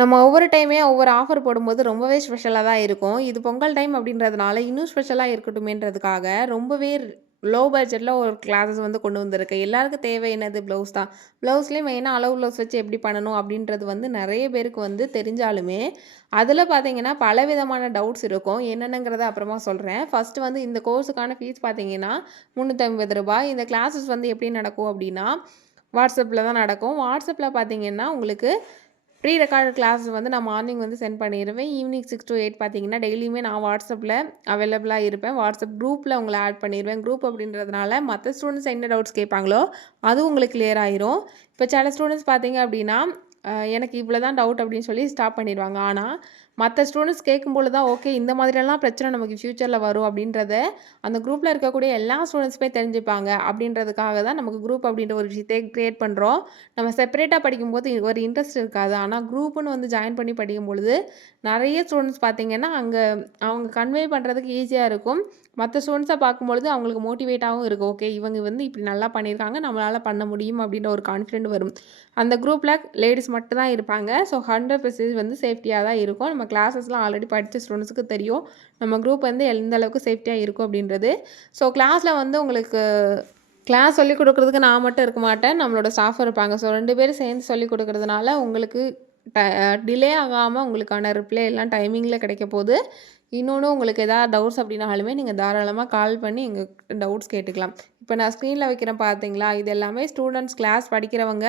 நம்ம ஒவ்வொரு டைமே ஒவ்வொரு ஆஃபர் போடும்போது ரொம்பவே ஸ்பெஷலா தான் இருக்கும். இது பொங்கல் டைம் அப்படின்றதுனால இன்னும் ஸ்பெஷலா இருக்கட்டுமேன்றதுக்காக ரொம்பவே லோ பட்ஜெட்ல ஒரு கிளாஸஸ் வந்து கொண்டு வந்திருக்கேன். எல்லாருக்கும் தேவை என்னது ப்ளவுஸ் தான். ப்ளவுஸ்லயும் மெயினா அளவு ப்ளவுஸ் வச்சு எப்படி பண்ணணும் அப்படின்றது வந்து நெறைய பேருக்கு வந்து தெரிஞ்சாலுமே, அதில பார்த்தீங்கன்னா பலவிதமான டவுட்ஸ் இருக்கும். என்னென்னங்கிறத அப்புறமா சொல்றேன். ஃபர்ஸ்ட்டு வந்து இந்த கோர்ஸுக்கான ஃபீஸ் பார்த்தீங்கன்னா ரூ. 350. இந்த கிளாஸஸ் வந்து எப்படி நடக்கும் அப்படின்னா, வாட்ஸ்அப்ல தான் நடக்கும். வாட்ஸ்அப்ல பார்த்தீங்கன்னா உங்களுக்கு ப்ரீ ரெக்கார்டட் கிளாஸ் வந்து நான் மார்னிங் வந்து சென்ட் பண்ணிருவேன். ஈவினிங் 6 to 8 பார்த்தீங்கன்னா, டெய்லியுமே நான் வாட்ஸ்அப்ல அவைலபிளா இருப்பேன். வாட்ஸ்அப் குரூப்ல உங்கள ஆட் பண்ணிருவேன். குரூப் அப்படின்றதுனால மத்த ஸ்டூடண்ட்ஸ் என்ன டவுட்ஸ் கேட்பாங்களோ, அதுவும் உங்களுக்கு கிளியர் ஆயிரும். இப்போ சில ஸ்டூடண்ட்ஸ் பார்த்தீங்க அப்படின்னா, எனக்கு இவ்வளோ தான் டவுட் அப்படின்னு சொல்லி ஸ்டாப் பண்ணிருவாங்க. ஆனா, மத்த ஸ்டூடண்ட்ஸ் கேட்கும்பொழுது தான், ஓகே இந்த மாதிரியெல்லாம் பிரச்சனை நமக்கு ஃப்யூச்சர்ல வரும் அப்படின்றத, அந்த குரூப்ல இருக்கக்கூடிய எல்லா ஸ்டூடண்ட்ஸுமே தெரிஞ்சுப்பாங்க. அப்படின்றதுக்காக தான் நமக்கு குரூப் அப்படின்ற ஒரு விஷயத்தை கிரியேட் பண்ணுறோம். நம்ம செப்பரேட்டா படிக்கும்போது ஒரு இன்ட்ரெஸ்ட் இருக்காது. ஆனா குரூப்புன்னு வந்து ஜாயின் பண்ணி படிக்கும்பொழுது, நெறைய ஸ்டூடண்ட்ஸ் பார்த்தீங்கன்னா, அங்க அவங்க கன்வே பண்றதுக்கு ஈஸியா இருக்கும். மத்த ஸ்டூடண்ட்ஸ பார்க்கும்பொழுது அவங்களுக்கு மோட்டிவேட்டாவும் இருக்கும். ஓகே இவங்க வந்து இப்படி நல்லா பண்ணியிருக்காங்க. நம்மளால பண்ண முடியும் அப்படின்ற ஒரு கான்ஃபிடென்ட் வரும். அந்த குரூப்ல லேடீஸ் மட்டும் தான் இருப்பாங்க. ஸோ 100% வந்து சேஃப்டியா தான் இருக்கும். நம்ம கிளாஸஸ்லாம் ஆல்ரெடி படிச்ச ஸ்டூடண்ட்ஸ்க்கு தெரியும். நம்ம குரூப் வந்து எந்த அளவுக்கு சேஃப்டியா இருக்கும் அப்படின்றது. ஸோ கிளாஸ்ல வந்து உங்களுக்கு கிளாஸ் சொல்லிக் குடுக்குறதுக்கு நான் மட்டும் இருக்க மாட்டேன். நம்மளோட ஸ்டாஃபும் இருப்பாங்க. ஸோ 2 பேரும் சேர்ந்து சொல்லிக் குடுக்குறதுனால உங்களுக்கு ட டிலே ஆகாம உங்களுக்கான ரிப்ளை எல்லாம் டைமிங்கில கிடைக்கப்போது. இன்னொன்னு உங்களுக்கு ஏதாவது டவுட்ஸ் அப்படின்னாலுமே நீங்க தாராளமா கால் பண்ணி எங்ககிட்ட டவுட்ஸ் கேட்டுக்கலாம். இப்போ நான் ஸ்க்ரீன்ல வைக்கிறேன் பார்த்தீங்களா? இது எல்லாமே ஸ்டூடண்ட்ஸ் கிளாஸ் படிக்கிறவங்க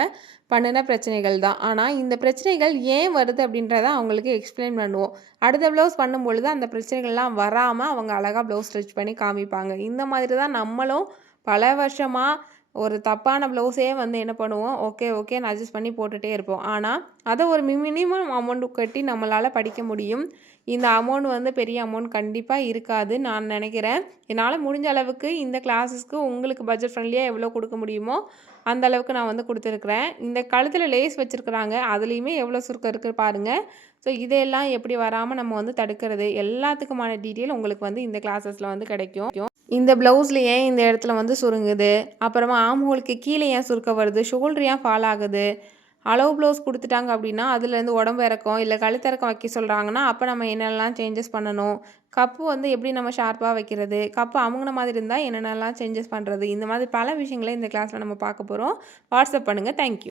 பண்ணுன பிரச்சனைகள் தான். ஆனா இந்த பிரச்சனைகள் ஏன் வருது அப்படின்றத அவங்களுக்கு எக்ஸ்பிளைன் பண்ணுவோம். அடுத்த ப்ளவுஸ் பண்ணும்பொழுது அந்த பிரச்சனைகள்லாம் வராம அவங்க அழகா ப்ளவுஸ் ஸ்டிச் பண்ணி காமிப்பாங்க. இந்த மாதிரி தான் நம்மளும் பல வருஷமா ஒரு தப்பான ப்ளவுஸே வந்து என்ன பண்ணுவோம், ஓகேன்னு அட்ஜஸ்ட் பண்ணி போட்டுட்டே இருப்போம். ஆனா, அத ஒரு மினிமம் அமௌண்ட் கட்டி நம்மளால படிக்க முடியும். இந்த அமௌண்ட் வந்து பெரிய அமௌண்ட் கண்டிப்பா இருக்காது நான் நெனைக்கிறேன். என்னால முடிஞ்ச அளவுக்கு இந்த கிளாஸஸ்க்கு உங்களுக்கு பட்ஜெட் ஃப்ரெண்ட்லியா எவ்வளோ குடுக்க முடியுமோ, அந்த அளவுக்கு நான் வந்து குடுத்துருக்கிறேன். இந்த கழுத்தில லேஸ் வச்சிருக்கிறாங்க. அதுலயுமே எவ்வளோ சுருக்கம் இருக்கு பாருங்க. ஸோ இதையெல்லாம் எப்படி வராம நம்ம வந்து தடுக்கிறது, எல்லாத்துக்குமான டீட்டெயில் உங்களுக்கு வந்து இந்த கிளாஸஸ்ல வந்து கிடைக்கும். இந்த ப்ளவுஸ்ல ஏன் இந்த இடத்துல வந்து சுருங்குது, அப்புறமா ஆர்ம் ஹோலுக்கு கீழே ஏன் சுருக்கம் வருது, ஷோல்டர் ஏன் ஃபால் ஆகுது, அளவு ப்ளவுஸ் குடுத்துட்டாங்க அப்படின்னா, அதுலேருந்து உடம்பு இறக்கம், இல்ல கழுத்திறக்கம் வைக்க சொல்றாங்கன்னா, அப்ப நம்ம என்னெல்லாம் சேஞ்சஸ் பண்ணணும், கப்பு வந்து எப்படி நம்ம ஷார்ப்பா வைக்கிறது, கப்பு அமுங்குன மாதிரி இருந்தா என்னென்னலாம் சேஞ்சஸ் பண்றது, இந்த மாதிரி பல விஷயங்கள இந்த கிளாஸ்ல நம்ம பார்க்க போறோம். வாட்ஸ்அப் பண்ணுங்க. Thank you.